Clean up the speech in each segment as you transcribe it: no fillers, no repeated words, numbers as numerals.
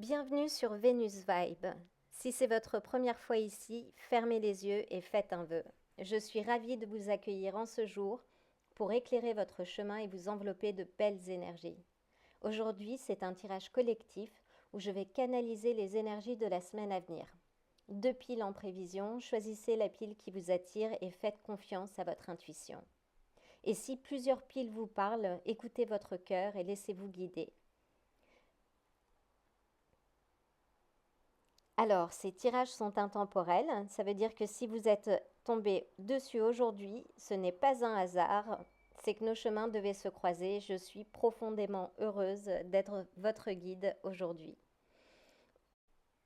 Bienvenue sur Vénus Vibe. Si c'est votre première fois ici, fermez les yeux et faites un vœu. Je suis ravie de vous accueillir en ce jour pour éclairer votre chemin et vous envelopper de belles énergies. Aujourd'hui, c'est un tirage collectif où je vais canaliser les énergies de la semaine à venir. 2 piles en prévision, choisissez la pile qui vous attire et faites confiance à votre intuition. Et si plusieurs piles vous parlent, écoutez votre cœur et laissez-vous guider. Alors, ces tirages sont intemporels. Ça veut dire que si vous êtes tombé dessus aujourd'hui, ce n'est pas un hasard. C'est que nos chemins devaient se croiser. Je suis profondément heureuse d'être votre guide aujourd'hui.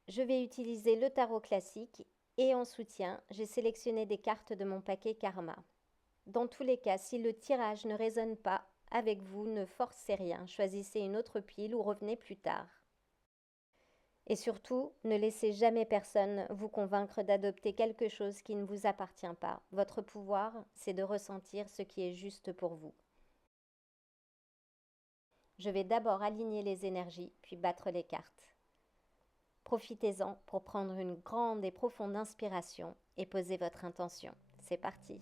Je vais utiliser le tarot classique et en soutien, j'ai sélectionné des cartes de mon paquet Karma. Dans tous les cas, si le tirage ne résonne pas avec vous, ne forcez rien. Choisissez une autre pile ou revenez plus tard. Et surtout, ne laissez jamais personne vous convaincre d'adopter quelque chose qui ne vous appartient pas. Votre pouvoir, c'est de ressentir ce qui est juste pour vous. Je vais d'abord aligner les énergies, puis battre les cartes. Profitez-en pour prendre une grande et profonde inspiration et poser votre intention. C'est parti!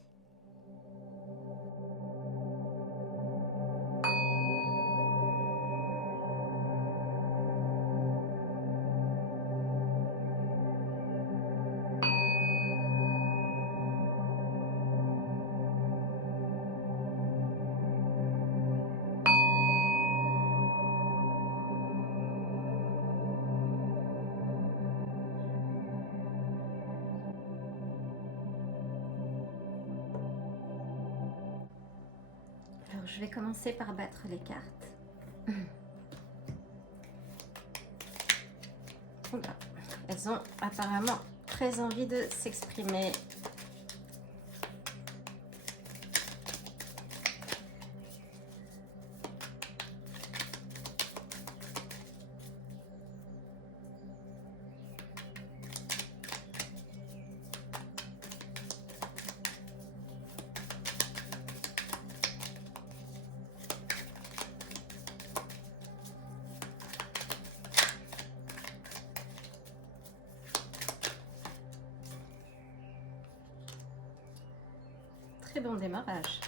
Alors, je vais commencer par battre les cartes. Oula, elles ont apparemment très envie de s'exprimer. Très bon démarrage.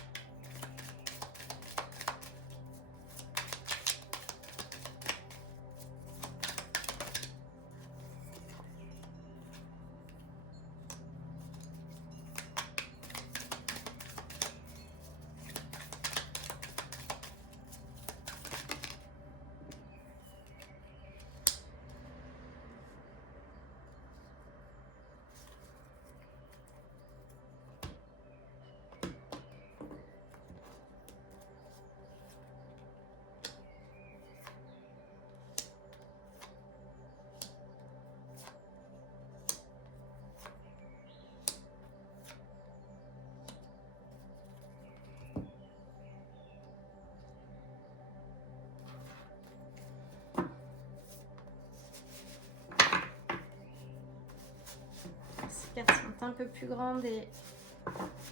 Ces cartes sont un peu plus grandes et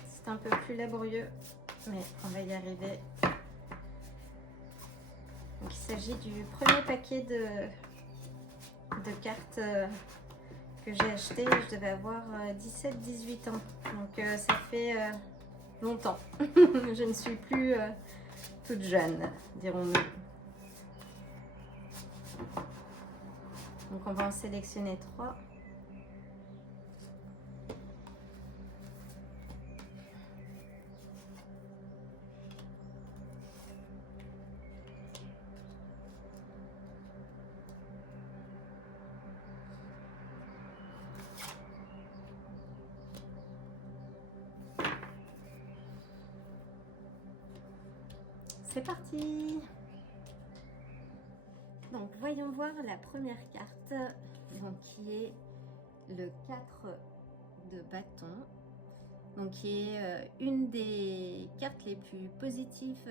c'est un peu plus laborieux, mais on va y arriver. Donc, il s'agit du premier paquet de cartes que j'ai acheté. Je devais avoir 17-18 ans, donc ça fait longtemps. Je ne suis plus toute jeune, dirons-nous. Donc on va en sélectionner 3. C'est parti! Donc voyons voir la première carte, donc, qui est le 4 de bâton, donc qui est une des cartes les plus positives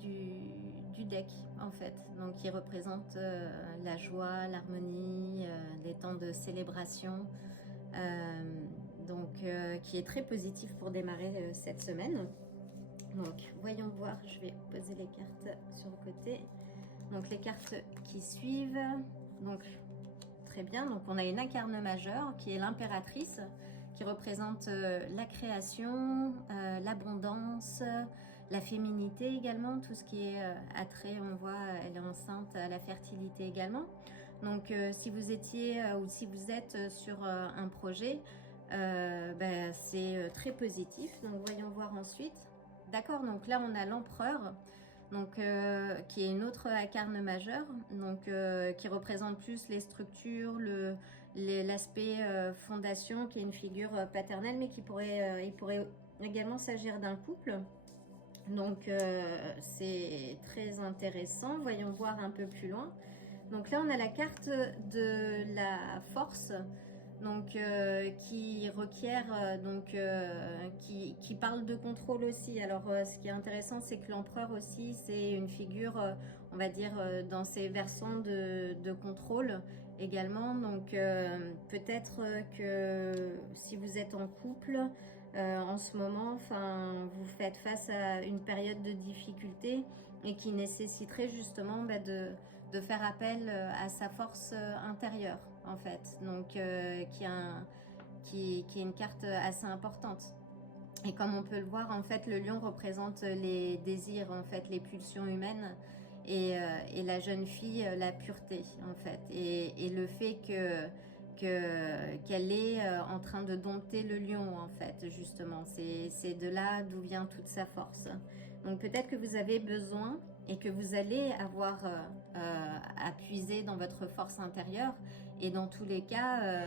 du deck en fait, donc qui représente la joie, l'harmonie, les temps de célébration, donc qui est très positif pour démarrer cette semaine. Donc voyons voir, je vais poser les cartes sur le côté. Donc les cartes qui suivent, Donc, très bien. Donc, on a une incarne majeure qui est l'impératrice, qui représente la création, l'abondance, la féminité également, tout ce qui est attrait, on voit, elle est enceinte, à la fertilité également. Donc, si vous étiez ou si vous êtes sur un projet, ben, c'est très positif. Donc, voyons voir ensuite. D'accord, donc là, on a l'empereur, donc qui est une autre incarne majeure, donc qui représente plus les structures, l'aspect fondation, qui est une figure paternelle, mais qui il pourrait également s'agir d'un couple. Donc c'est très intéressant. Voyons voir un peu plus loin. Donc là, on a la carte de la force, donc qui requiert qui parle de contrôle aussi. Alors ce qui est intéressant, c'est que l'empereur aussi, c'est une figure, on va dire, dans ses versants de contrôle également. Donc peut-être que si vous êtes en couple en ce moment, enfin, vous faites face à une période de difficulté et qui nécessiterait justement de faire appel à sa force intérieure, en fait, donc qui est une carte assez importante. Et comme on peut le voir, en fait, le lion représente les désirs, en fait, les pulsions humaines, et la jeune fille, la pureté, en fait, et le fait qu'elle est en train de dompter le lion, en fait, justement. C'est de là d'où vient toute sa force. Donc peut-être que vous avez besoin et que vous allez avoir à puiser dans votre force intérieure. Et dans tous les cas,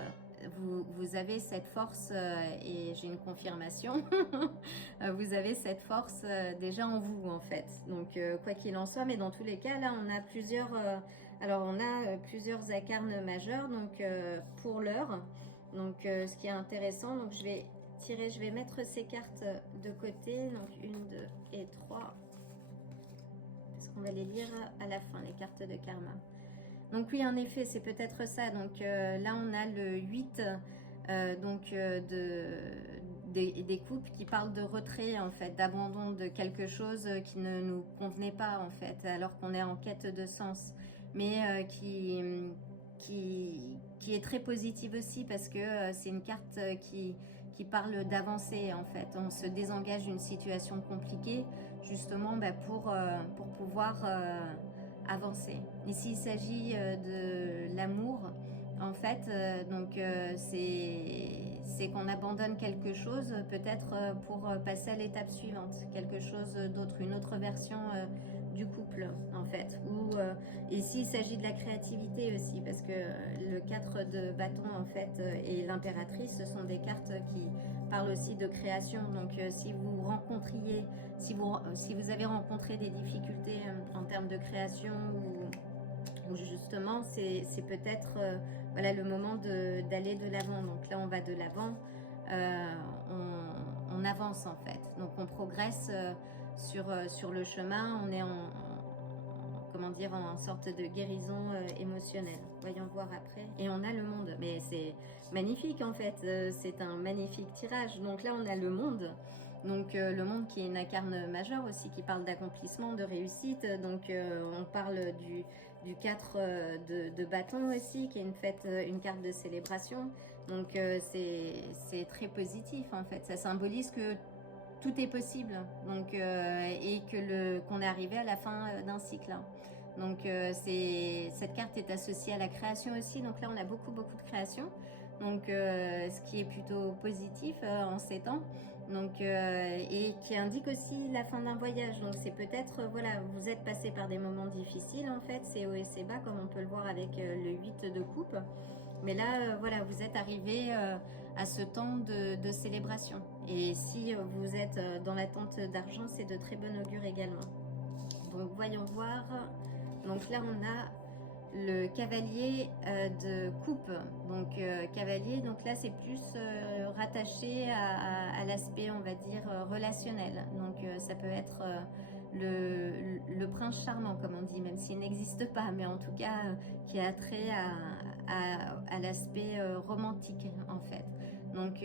vous avez cette force, et j'ai une confirmation, vous avez cette force déjà en vous, en fait. Donc quoi qu'il en soit, mais dans tous les cas, là on a plusieurs... alors on a plusieurs incarnes majeures, donc pour l'heure. Donc ce qui est intéressant, donc je vais tirer, je vais mettre ces cartes de côté, donc 1, 2 et 3, parce qu'on va les lire à la fin, les cartes de karma. Donc oui, en effet, c'est peut-être ça. Donc là, on a le 8 des coupes qui parlent de retrait, en fait, d'abandon de quelque chose qui ne nous convenait pas, en fait, alors qu'on est en quête de sens, mais qui est très positive aussi, parce que c'est une carte qui parle d'avancer, en fait. On se désengage d'une situation compliquée, justement, pour pouvoir avancer. Ici, il s'agit de l'amour, en fait, c'est qu'on abandonne quelque chose, peut-être pour passer à l'étape suivante, quelque chose d'autre, une autre version du couple, en fait. Ou ici, il s'agit de la créativité aussi, parce que le 4 de bâton, en fait, et l'impératrice, ce sont des cartes qui parlent aussi de création. Donc, si vous rencontriez, si vous avez rencontré des difficultés en termes de création, ou justement, c'est peut-être voilà, le moment d'aller de l'avant. Donc là, on va de l'avant, on avance, en fait. Donc on progresse sur le chemin, on est comment dire, en sorte de guérison émotionnelle. Voyons voir après. Et on a le monde, mais c'est magnifique, en fait, c'est un magnifique tirage. Donc là, on a le monde. Donc le monde qui est une incarne majeure aussi, qui parle d'accomplissement, de réussite. Donc on parle du 4 de bâton aussi, qui est une carte de célébration. Donc c'est très positif, en fait. Ça symbolise que tout est possible, donc et qu'on est arrivé à la fin d'un cycle, hein. Donc cette carte est associée à la création aussi. Donc là, on a beaucoup de création. Donc ce qui est plutôt positif en ces temps. Donc et qui indique aussi la fin d'un voyage. Donc c'est peut-être voilà, vous êtes passé par des moments difficiles, en fait, c'est haut et c'est bas, comme on peut le voir avec le 8 de coupe. Mais là, voilà, vous êtes arrivé à ce temps de célébration. Et si vous êtes dans l'attente d'argent, c'est de très bon augure également. Donc voyons voir. Donc là, on a le cavalier de coupe. Donc cavalier, donc là, c'est plus rattaché à l'aspect, on va dire, relationnel. Donc ça peut être le prince charmant, comme on dit, même s'il n'existe pas, mais en tout cas qui a trait à l'aspect romantique, en fait. Donc,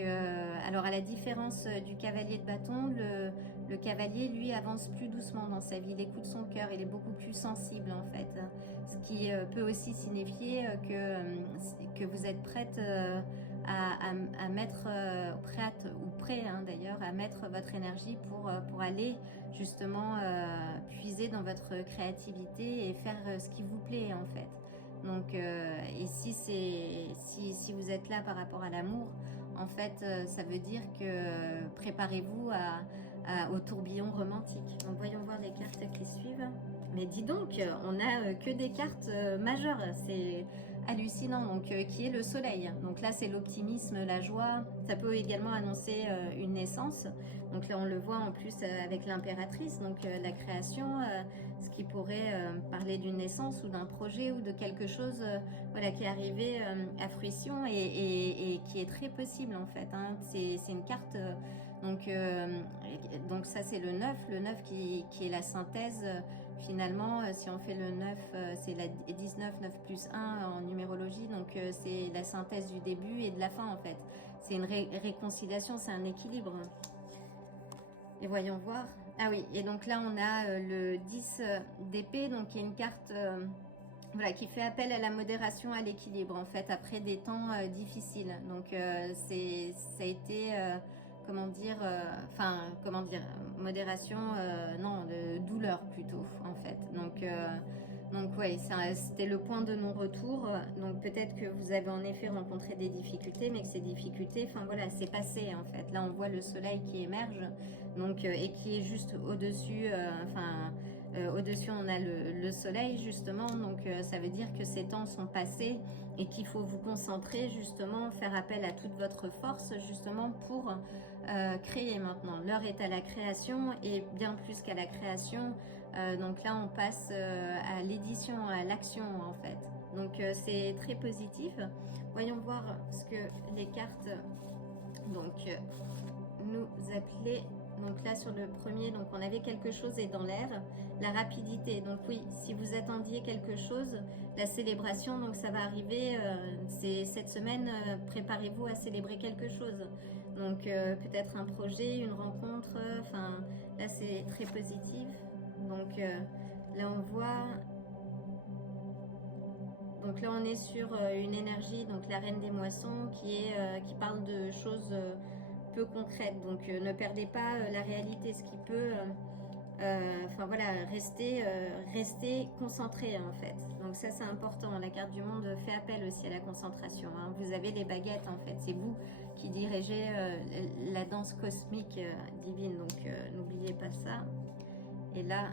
alors à la différence du cavalier de bâton, Le cavalier, lui, avance plus doucement dans sa vie, il écoute son cœur, il est beaucoup plus sensible en fait. Ce qui peut aussi signifier que vous êtes prête à mettre, prête ou prêt d'ailleurs, à mettre votre énergie pour aller justement puiser dans votre créativité et faire ce qui vous plaît en fait. Donc, et si vous êtes là par rapport à l'amour, en fait, ça veut dire que préparez-vous au tourbillon romantique. Donc voyons voir les cartes qui suivent. Mais dis donc, on a que des cartes majeures, c'est hallucinant. Donc qui est le soleil. Donc là c'est l'optimisme, la joie. Ça peut également annoncer une naissance. Donc là on le voit en plus avec l'impératrice, donc la création, ce qui pourrait parler d'une naissance ou d'un projet ou de quelque chose voilà, qui est arrivé à fruition et qui est très possible en fait. C'est une carte... donc ça c'est le 9 qui est la synthèse finalement, si on fait le 9, c'est la 19, 9 plus 1 en numérologie, donc c'est la synthèse du début et de la fin en fait. C'est une réconciliation, c'est un équilibre. Et voyons voir. Ah oui, et donc là on a le 10 d'épée, donc qui est une carte voilà, qui fait appel à la modération, à l'équilibre en fait, après des temps difficiles. Donc ça a été... comment dire, modération, non, de douleur plutôt, en fait. Donc ouais, c'était le point de non-retour. Donc peut-être que vous avez en effet rencontré des difficultés, mais que ces difficultés, enfin voilà, c'est passé en fait. Là, on voit le soleil qui émerge, donc et qui est juste au-dessus, au-dessus, on a le soleil justement, donc ça veut dire que ces temps sont passés et qu'il faut vous concentrer justement, faire appel à toute votre force justement pour créer maintenant. L'heure est à la création et bien plus qu'à la création. Donc là, on passe à l'édition, à l'action en fait. Donc c'est très positif. Voyons voir ce que les cartes donc nous appelaient. Donc là sur le premier, donc on avait quelque chose est dans l'air, la rapidité. Donc oui, si vous attendiez quelque chose, la célébration, donc ça va arriver. C'est cette semaine, préparez-vous à célébrer quelque chose. Donc peut-être un projet, une rencontre. Enfin là c'est très positif. Donc là on voit. Donc là on est sur une énergie, donc la reine des moissons, qui parle de choses peu concrètes. Donc ne perdez pas la réalité, ce qui peut, enfin voilà, rester concentré en fait. Donc ça c'est important. La carte du monde fait appel aussi à la concentration. Vous avez les baguettes en fait. C'est vous qui dirigez la danse cosmique divine. Donc n'oubliez pas ça. Et là.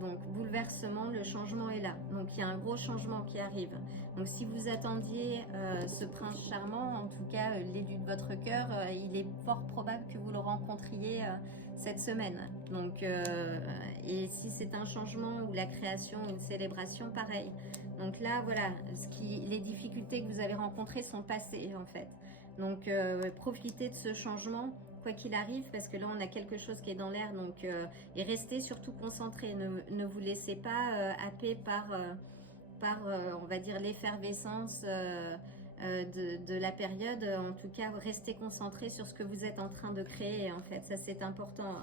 Donc bouleversement, le changement est là. Donc il y a un gros changement qui arrive. Donc si vous attendiez ce prince charmant, en tout cas l'élu de votre cœur, il est fort probable que vous le rencontriez cette semaine. Donc et si c'est un changement ou la création, une célébration, pareil. Donc là voilà, les difficultés que vous avez rencontrées sont passées en fait. Donc profitez de ce changement quoi qu'il arrive, parce que là on a quelque chose qui est dans l'air, donc et restez surtout concentrés, ne vous laissez pas happer par on va dire l'effervescence de la période. En tout cas restez concentrés sur ce que vous êtes en train de créer en fait, ça c'est important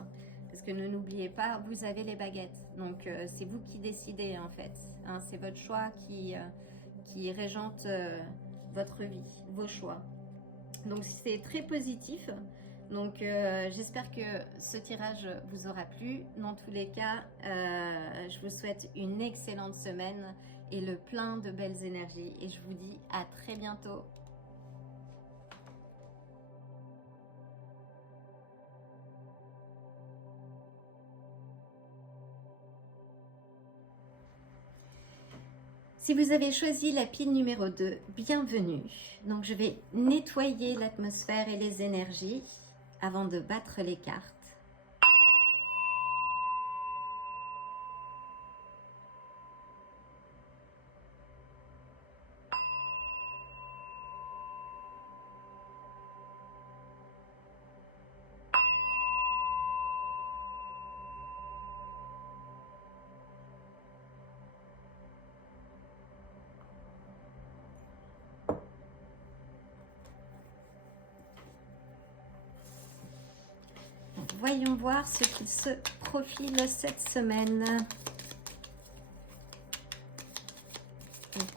parce que ne n'oubliez pas, vous avez les baguettes, donc c'est vous qui décidez en fait, c'est votre choix qui régente votre vie, vos choix. Donc c'est très positif. Donc j'espère que ce tirage vous aura plu. Dans tous les cas, je vous souhaite une excellente semaine et le plein de belles énergies. Et je vous dis à très bientôt. Si vous avez choisi la pile numéro 2, bienvenue. Donc je vais nettoyer l'atmosphère et les énergies avant de battre les cartes. voyons voir ce qu'il se profile cette semaine.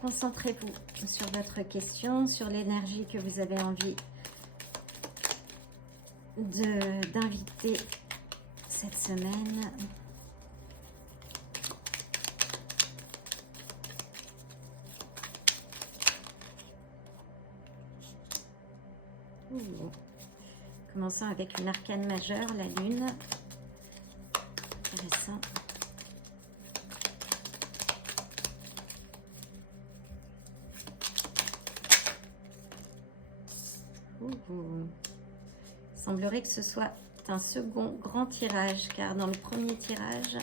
Concentrez-vous sur votre question, sur l'énergie que vous avez envie d'inviter cette semaine. Commençons avec une arcane majeure, la lune. Intéressant. Il semblerait que ce soit un second grand tirage, car dans le premier tirage,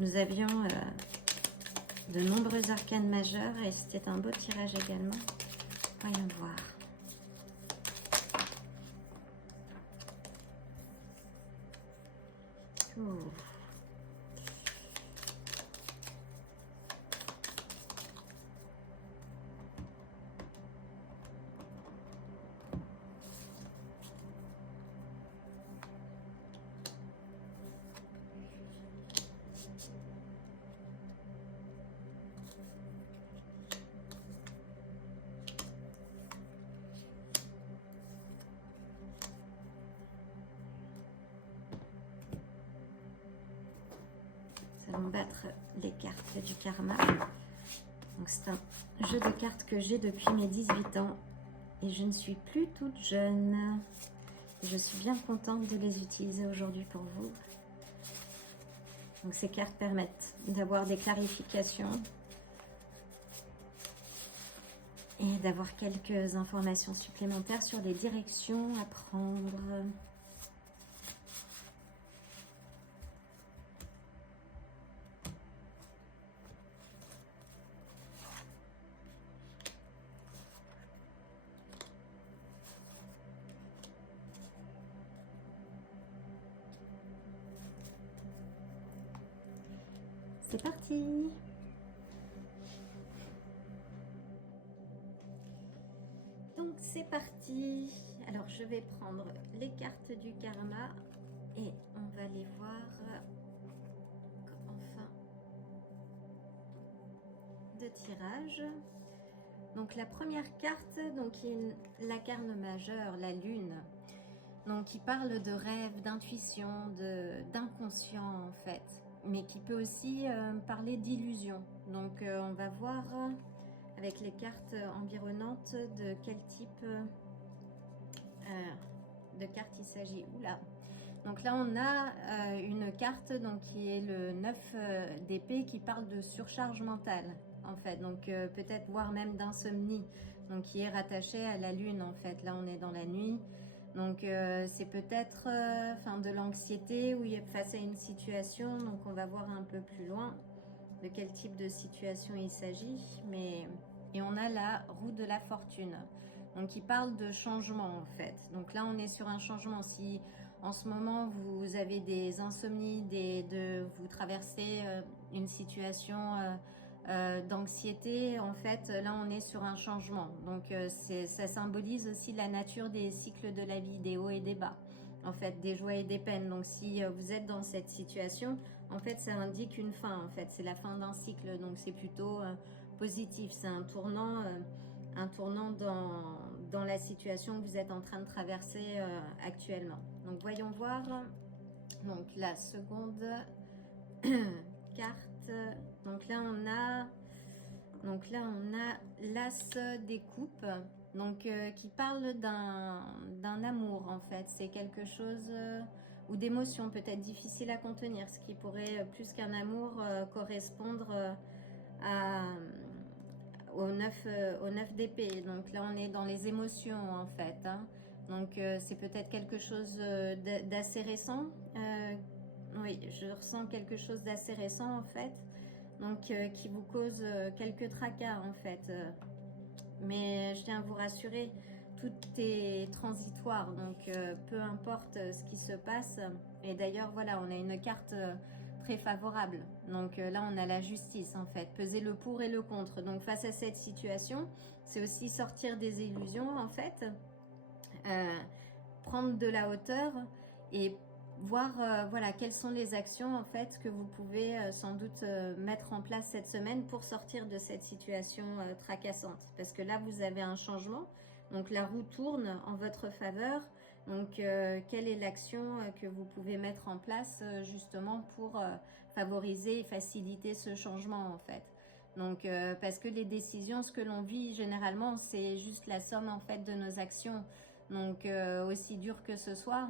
nous avions de nombreux arcanes majeurs et c'était un beau tirage également. Voyons voir. Nous allons battre les cartes du karma. C'est un jeu de cartes que j'ai depuis mes 18 ans et je ne suis plus toute jeune. Je suis bien contente de les utiliser aujourd'hui pour vous. Donc ces cartes permettent d'avoir des clarifications et d'avoir quelques informations supplémentaires sur les directions à prendre. C'est parti! Donc c'est parti! Alors je vais prendre les cartes du karma et on va les voir en fin de tirage. Donc la première carte, donc l'arcane majeure, la lune, donc qui parle de rêve, d'intuition, d'inconscient en fait, mais qui peut aussi parler d'illusion. Donc on va voir avec les cartes environnantes de quel type de carte il s'agit. Oula. Donc là on a une carte donc, qui est le 9 d'épée qui parle de surcharge mentale en fait, donc peut-être voire même d'insomnie, donc qui est rattaché à la lune en fait. Là on est dans la nuit. Donc c'est peut-être de l'anxiété ou face à une situation, donc on va voir un peu plus loin de quel type de situation il s'agit. Et on a la roue de la fortune, donc qui parle de changement en fait. Donc là on est sur un changement. Si en ce moment vous avez des insomnies, vous traversez une situation d'anxiété, en fait là on est sur un changement. Donc ça symbolise aussi la nature des cycles de la vie, des hauts et des bas, en fait, des joies et des peines. Donc si vous êtes dans cette situation, en fait ça indique une fin, en fait c'est la fin d'un cycle, donc c'est plutôt positif. C'est un tournant dans la situation que vous êtes en train de traverser actuellement. Donc voyons voir donc la seconde carte. Donc là on a l'as des coupes, donc qui parle d'un amour en fait. C'est quelque chose ou d'émotions peut-être difficiles à contenir, ce qui pourrait plus qu'un amour correspondre au 9 d'épée. Donc là on est dans les émotions en fait, hein. Donc c'est peut-être quelque chose d'assez récent. Oui, je ressens quelque chose d'assez récent en fait, donc qui vous cause quelques tracas en fait. Mais je tiens à vous rassurer, tout est transitoire, donc peu importe ce qui se passe. Et d'ailleurs voilà, on a une carte très favorable. Donc là on a la justice en fait, peser le pour et le contre. Donc face à cette situation, c'est aussi sortir des illusions en fait, prendre de la hauteur et voir voilà, quelles sont les actions en fait que vous pouvez sans doute mettre en place cette semaine pour sortir de cette situation tracassante. Parce que là, vous avez un changement, donc la roue tourne en votre faveur. Donc, quelle est l'action que vous pouvez mettre en place justement pour favoriser et faciliter ce changement en fait. Donc, parce que les décisions, ce que l'on vit généralement, c'est juste la somme en fait de nos actions. Donc, aussi dur que ce soit.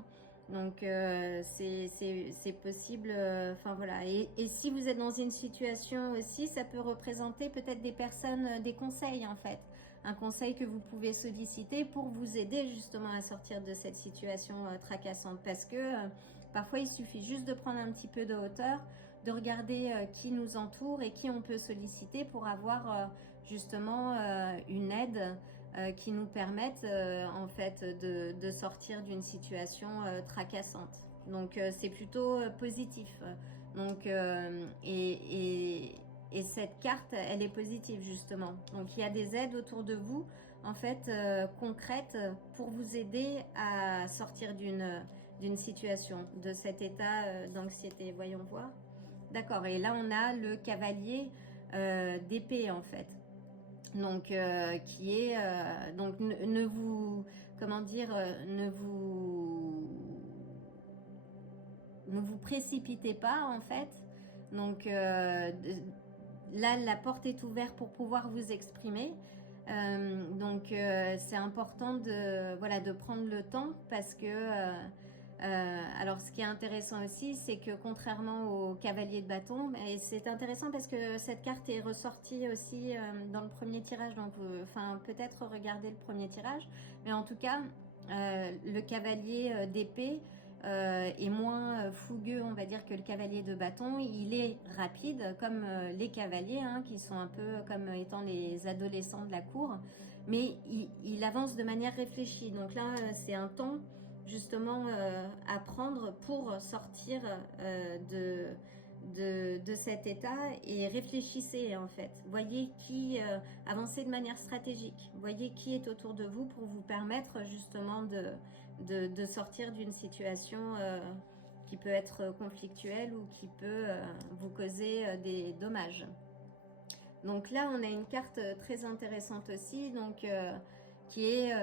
Donc, c'est possible. Enfin, voilà. Et si vous êtes dans une situation aussi, ça peut représenter peut-être des personnes, des conseils en fait. Un conseil que vous pouvez solliciter pour vous aider justement à sortir de cette situation tracassante. Parce que parfois, il suffit juste de prendre un petit peu de hauteur, de regarder qui nous entoure et qui on peut solliciter pour avoir justement une aide qui nous permette en fait de sortir d'une situation tracassante. Donc c'est plutôt positif. Donc et cette carte, elle est positive justement. Donc il y a des aides autour de vous en fait concrètes pour vous aider à sortir d'une situation, de cet état d'anxiété. Voyons voir. D'accord, et là on a le cavalier d'épée en fait. Donc qui est donc ne vous comment dire ne vous précipitez pas en fait. Donc là la porte est ouverte pour pouvoir vous exprimer. Donc c'est important de voilà de prendre le temps parce que alors ce qui est intéressant aussi c'est que contrairement au cavalier de bâton, et c'est intéressant parce que cette carte est ressortie aussi dans le premier tirage, donc enfin peut-être regarder le premier tirage, mais en tout cas le cavalier d'épée est moins fougueux, on va dire, que le cavalier de bâton. Il est rapide, comme les cavaliers, hein, qui sont un peu comme étant les adolescents de la cour, mais il avance de manière réfléchie. Donc là, c'est un temps justement à prendre pour sortir de cet état et réfléchissez en fait. Voyez qui avancez de manière stratégique. Voyez qui est autour de vous pour vous permettre justement de sortir d'une situation qui peut être conflictuelle ou qui peut vous causer des dommages. Donc là, on a une carte très intéressante aussi, donc qui est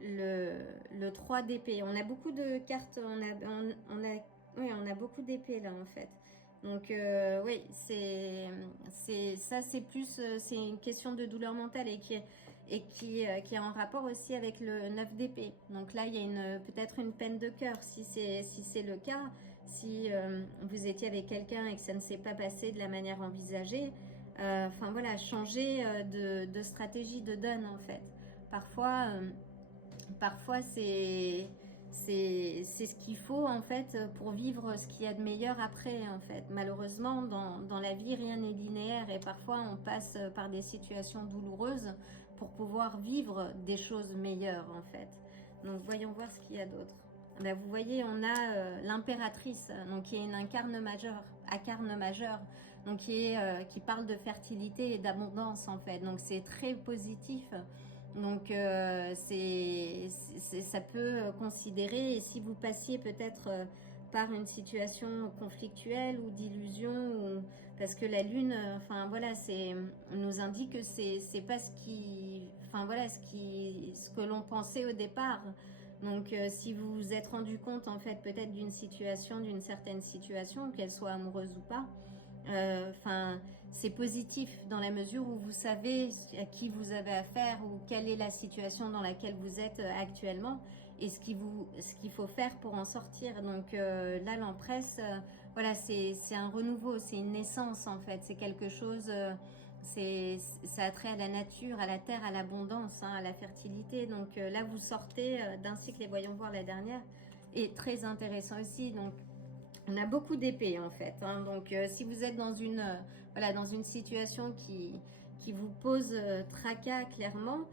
le 3 d'épée. On a beaucoup de cartes, on a beaucoup d'épées là en fait. Donc oui, c'est plus c'est une question de douleur mentale et qui est en rapport aussi avec le 9 d'épée. Donc là, il y a peut-être une peine de cœur si c'est le cas. Si vous étiez avec quelqu'un et que ça ne s'est pas passé de la manière envisagée, enfin voilà, changer de stratégie de donne en fait. Parfois c'est ce qu'il faut en fait pour vivre ce qu'il y a de meilleur après en fait. Malheureusement dans la vie rien n'est linéaire et parfois on passe par des situations douloureuses pour pouvoir vivre des choses meilleures en fait. Donc voyons voir ce qu'il y a d'autre. Ben, vous voyez on a l'impératrice donc qui est une incarne majeure donc qui parle de fertilité et d'abondance en fait. Donc c'est très positif. Donc ça peut considérer, et si vous passiez peut-être par une situation conflictuelle ou d'illusion, parce que la lune, enfin voilà, nous indique que c'est pas enfin voilà, ce que l'on pensait au départ. Donc si vous vous êtes rendu compte en fait peut-être d'une certaine situation, qu'elle soit amoureuse ou pas, enfin c'est positif dans la mesure où vous savez à qui vous avez affaire ou quelle est la situation dans laquelle vous êtes actuellement et ce qu'il faut faire pour en sortir. Donc là l'empresse, voilà, c'est un renouveau, c'est une naissance en fait, c'est quelque chose, ça a trait à la nature, à la terre, à l'abondance, hein, à la fertilité. Donc là vous sortez d'un cycle, et voyons voir la dernière, est très intéressant aussi. Donc on a beaucoup d'épées en fait, hein. Donc si vous êtes dans une situation qui vous pose tracas clairement,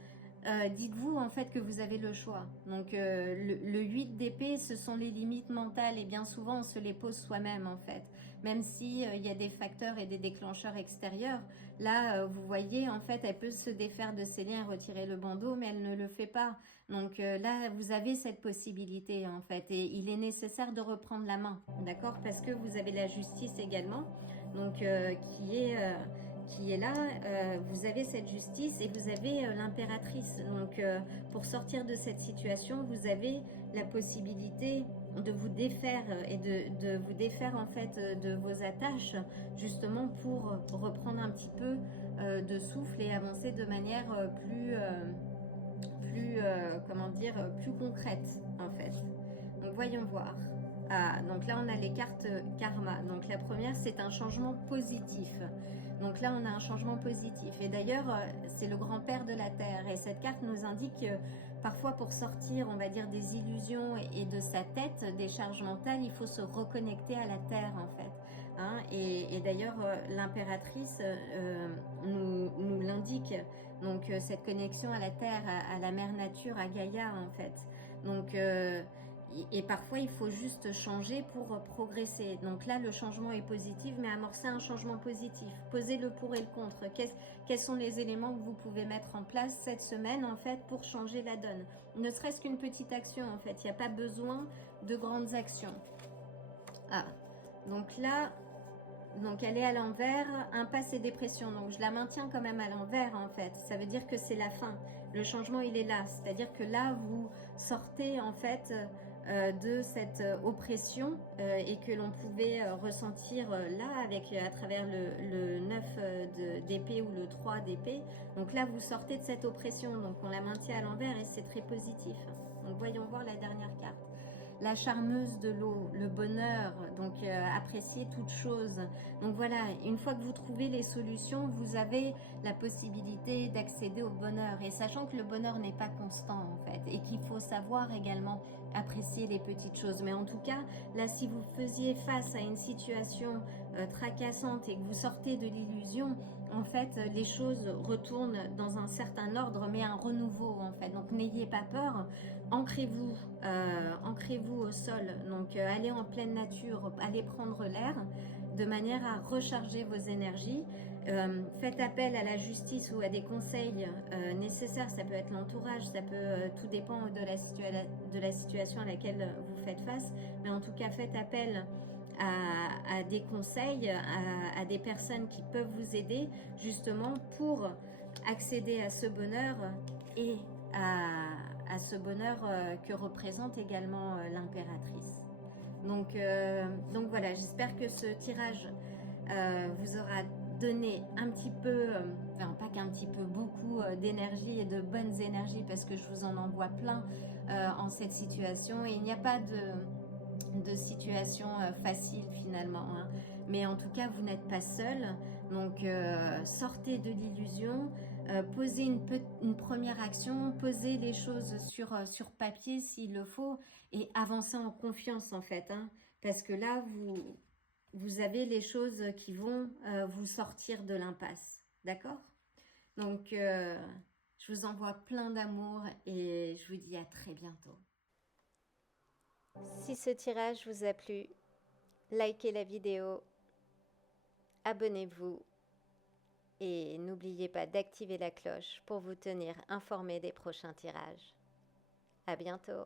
dites-vous en fait que vous avez le choix. Donc le 8 d'épée, ce sont les limites mentales et bien souvent on se les pose soi-même en fait. même si il y a des facteurs et des déclencheurs extérieurs. Là, vous voyez, en fait, elle peut se défaire de ses liens et retirer le bandeau, mais elle ne le fait pas. Donc là, vous avez cette possibilité, en fait, et il est nécessaire de reprendre la main, d'accord? Parce que vous avez la justice également, donc qui est là, vous avez cette justice et vous avez l'impératrice. Donc pour sortir de cette situation, vous avez la possibilité de vous défaire et de vous défaire en fait de vos attaches, justement pour reprendre un petit peu de souffle et avancer de manière comment dire, plus concrète en fait. Donc voyons voir. Ah, donc là on a les cartes karma. Donc la première c'est un changement positif. Donc là on a un changement positif. Et d'ailleurs c'est le grand-père de la Terre. Et cette carte nous indique que parfois pour sortir on va dire des illusions et de sa tête, des charges mentales, il faut se reconnecter à la Terre en fait. Hein, et d'ailleurs l'impératrice nous l'indique. Donc cette connexion à la terre, à la mère nature, à Gaïa en fait. Donc et parfois il faut juste changer pour progresser. Donc là le changement est positif, mais amorcer un changement positif. Posez le pour et le contre. Quels sont les éléments que vous pouvez mettre en place cette semaine en fait pour changer la donne? Ne serait-ce qu'une petite action en fait. Il n'y a pas besoin de grandes actions. Ah, donc là. Donc elle est à l'envers, impasse et dépression. Donc je la maintiens quand même à l'envers en fait. Ça veut dire que c'est la fin. Le changement il est là. C'est-à-dire que là vous sortez en fait de cette oppression et que l'on pouvait ressentir là avec à travers le 9 d'épée ou le 3 d'épée. Donc là vous sortez de cette oppression. Donc on la maintient à l'envers et c'est très positif. Donc voyons voir la dernière carte. La charmeuse de l'eau, le bonheur, donc apprécier toute chose. Donc voilà, une fois que vous trouvez les solutions, vous avez la possibilité d'accéder au bonheur. Et sachant que le bonheur n'est pas constant en fait, et qu'il faut savoir également apprécier les petites choses. Mais en tout cas, là, si vous faisiez face à une situation tracassante et que vous sortez de l'illusion, en fait, les choses retournent dans un certain ordre, mais un renouveau en fait. Donc n'ayez pas peur. Ancrez-vous au sol, donc allez en pleine nature, allez prendre l'air de manière à recharger vos énergies. Faites appel à la justice ou à des conseils nécessaires, ça peut être l'entourage, ça peut tout dépend de la situation à laquelle vous faites face, mais en tout cas faites appel à des conseils, à des personnes qui peuvent vous aider justement pour accéder à ce bonheur et à ce bonheur que représente également l'impératrice. Donc voilà, j'espère que ce tirage vous aura donné un petit peu, enfin pas qu'un petit peu, beaucoup d'énergie et de bonnes énergies parce que je vous en envoie plein en cette situation. Et il n'y a pas de situation facile finalement, hein. Mais en tout cas vous n'êtes pas seul, donc sortez de l'illusion, posez une première action, posez les choses sur papier s'il le faut et avancez en confiance en fait, hein, parce que là vous avez les choses qui vont vous sortir de l'impasse, d'accord? Donc je vous envoie plein d'amour et je vous dis à très bientôt. Si ce tirage vous a plu, likez la vidéo, abonnez-vous et n'oubliez pas d'activer la cloche pour vous tenir informé des prochains tirages. À bientôt!